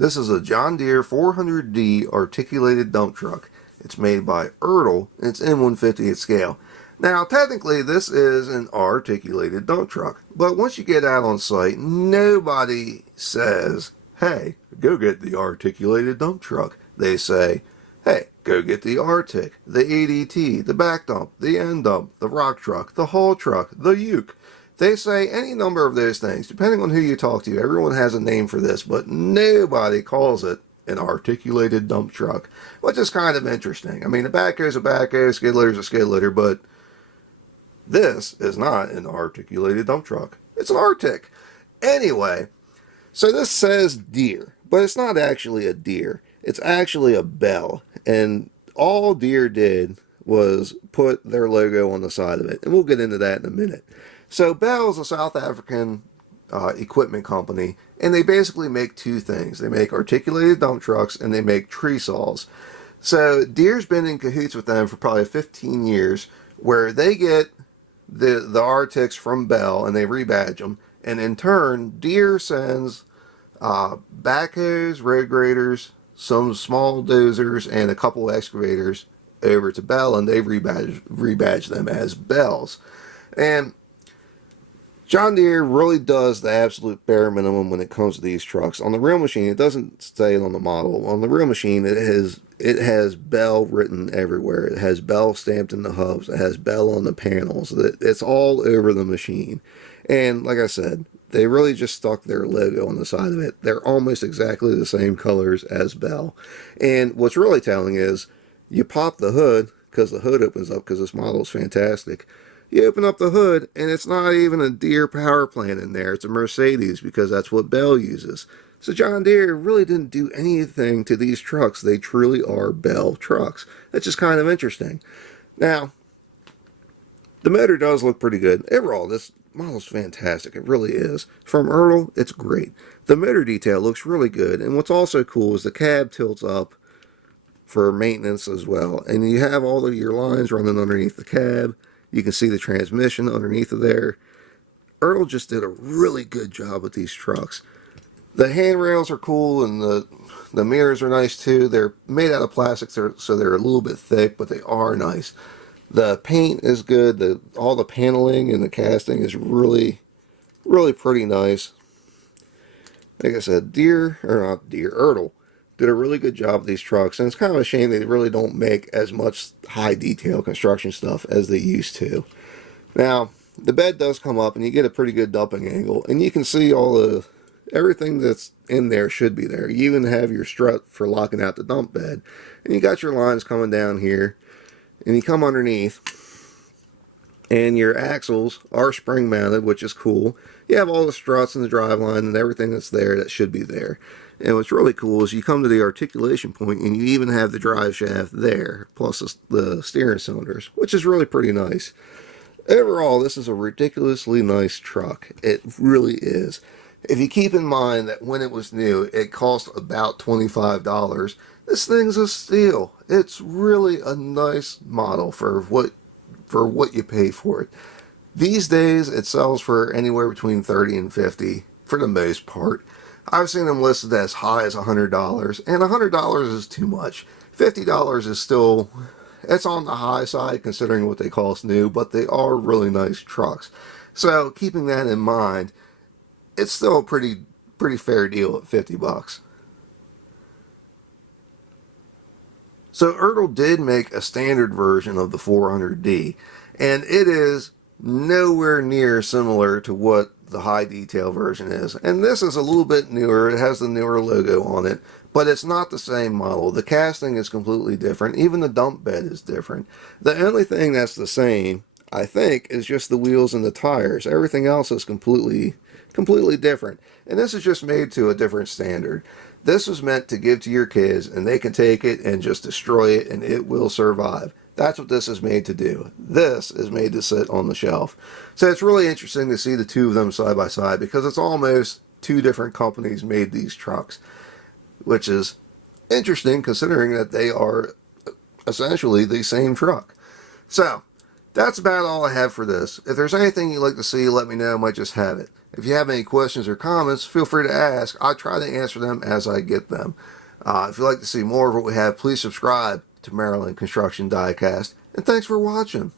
This is a John Deere 400D articulated dump truck. It's made by Ertl, and it's N150th scale. Now, technically, this is an articulated dump truck, but once you get out on site, nobody says, hey, go get the articulated dump truck. They say, hey, go get the Artic, the ADT, the back dump, the end dump, the rock truck, the haul truck, the uke. They say any number of those things, depending on who you talk to. Everyone has a name for this, but nobody calls it an articulated dump truck, which is kind of interesting. I mean, a backhoe's a backhoe, skid loader's a skid loader, but this is not an articulated dump truck. It's an Artic. Anyway, so this says Deere, but it's not actually a Deere. It's actually a Bell, and all Deere did was put their logo on the side of it, and we'll get into that in a minute. So Bell is a South African equipment company, and they basically make two things. They make articulated dump trucks, and they make tree saws. So Deere's been in cahoots with them for probably 15 years, where they get the Artics from Bell, and they rebadge them, and in turn, Deere sends backhoes, road graders, some small dozers, and a couple excavators over to Bell, and they rebadge them as Bells. And John Deere really does the absolute bare minimum when it comes to these trucks. On the real machine, it doesn't say it on the model. On the real machine, it has Bell written everywhere. It has Bell stamped in the hubs. It has Bell on the panels. It's all over the machine. And like I said, they really just stuck their logo on the side of it. They're almost exactly the same colors as Bell. And what's really telling is, you pop the hood, because the hood opens up, because this model is fantastic. You open up the hood, and it's not even a Deere power plant in there. It's a Mercedes, because that's what Bell uses. So John Deere really didn't do anything to these trucks. They truly are Bell trucks. That's just kind of interesting. Now, the motor does look pretty good. Overall, this model's fantastic. It really is. From Ertl, it's great. The motor detail looks really good. And what's also cool is the cab tilts up for maintenance as well. And you have all of your lines running underneath the cab. You can see the transmission underneath of there. Ertl just did a really good job with these trucks. The handrails are cool, and the mirrors are nice too. They're made out of plastic, so they're a little bit thick, but they are nice. The paint is good. All the paneling and the casting is really, really pretty nice. Like I said, Ertl did a really good job with these trucks, and it's kind of a shame they really don't make as much high detail construction stuff as they used to. Now, the bed does come up, and you get a pretty good dumping angle, and you can see everything that's in there should be there. You even have your strut for locking out the dump bed, and you got your lines coming down here, and you come underneath, and your axles are spring mounted, which is cool. You have all the struts and the driveline and everything that's there that should be there. And what's really cool is you come to the articulation point, and you even have the drive shaft there, plus the steering cylinders, which is really pretty nice. Overall, this is a ridiculously nice truck. It really is. If you keep in mind that when it was new, it cost about $25, this thing's a steal. It's really a nice model for what you pay for it. These days, it sells for anywhere between $30 and $50 for the most part. I've seen them listed as high as $100, and $100 is too much. $50 is still, it's on the high side considering what they cost new, but they are really nice trucks. So keeping that in mind, it's still a pretty fair deal at $50. So Ertl did make a standard version of the 400D, and it is nowhere near similar to what the high detail version is. And this is a little bit newer. It has the newer logo on it, but it's not the same model. The casting is completely different. Even the dump bed is different. The only thing that's the same, I think, is just the wheels and the tires. Everything else is completely different. And this is just made to a different standard. This was meant to give to your kids, and they can take it and just destroy it, and it will survive. That's what this is made to do. This is made to sit on the shelf. So it's really interesting to see the two of them side by side, because it's almost two different companies made these trucks, which is interesting considering that they are essentially the same truck. So That's about all I have for this. If there's anything you'd like to see, let me know. I might just have it. If you have any questions or comments, feel free to ask. I try to answer them as I get them. If you'd like to see more of what we have, please subscribe to Maryland Construction Diecast. And thanks for watching.